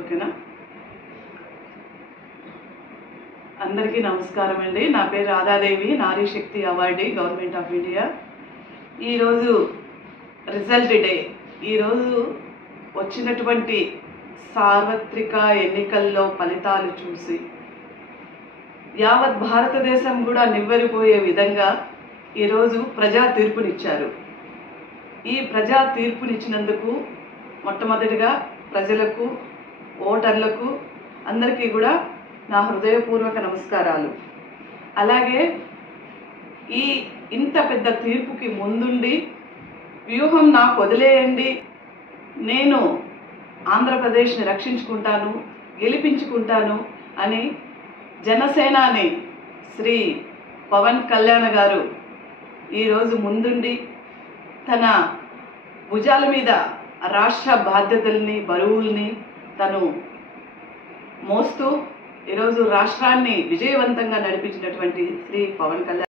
ఓకేనా? అందరికీ నమస్కారం అండి. నా పేరు రాధాదేవి, నారీ శక్తి అవార్డీ, గవర్నమెంట్ ఆఫ్ ఇండియా. ఈరోజు రిజల్ట్ డే. ఈరోజు వచ్చినటువంటి సార్వత్రిక ఎన్నికల్లో ఫలితాలు చూసి యావత్ భారతదేశం కూడా నివ్వెరపోయే విధంగా ఈరోజు ప్రజా తీర్పునిచ్చారు. ఈ ప్రజా తీర్పునిచ్చినందుకు మొట్టమొదటిగా ప్రజలకు, ఓటర్లకు అందరికీ కూడా నా హృదయపూర్వక నమస్కారాలు. అలాగే ఈ ఇంత పెద్ద తీర్పుకి ముందుండి వ్యూహం నాకు వదిలేయండి, నేను ఆంధ్రప్రదేశ్ని రక్షించుకుంటాను, గెలిపించుకుంటాను అని జనసేనాని శ్రీ పవన్ కళ్యాణ్ గారు ఈరోజు ముందుండి తన భుజాల మీద రాష్ట్ర బాధ్యతల్ని, బరువుల్ని తను మోస్తూ ఈరోజు రాష్ట్రాన్ని విజయవంతంగా నడిపించినటువంటి శ్రీ పవన్ కళ్యాణ్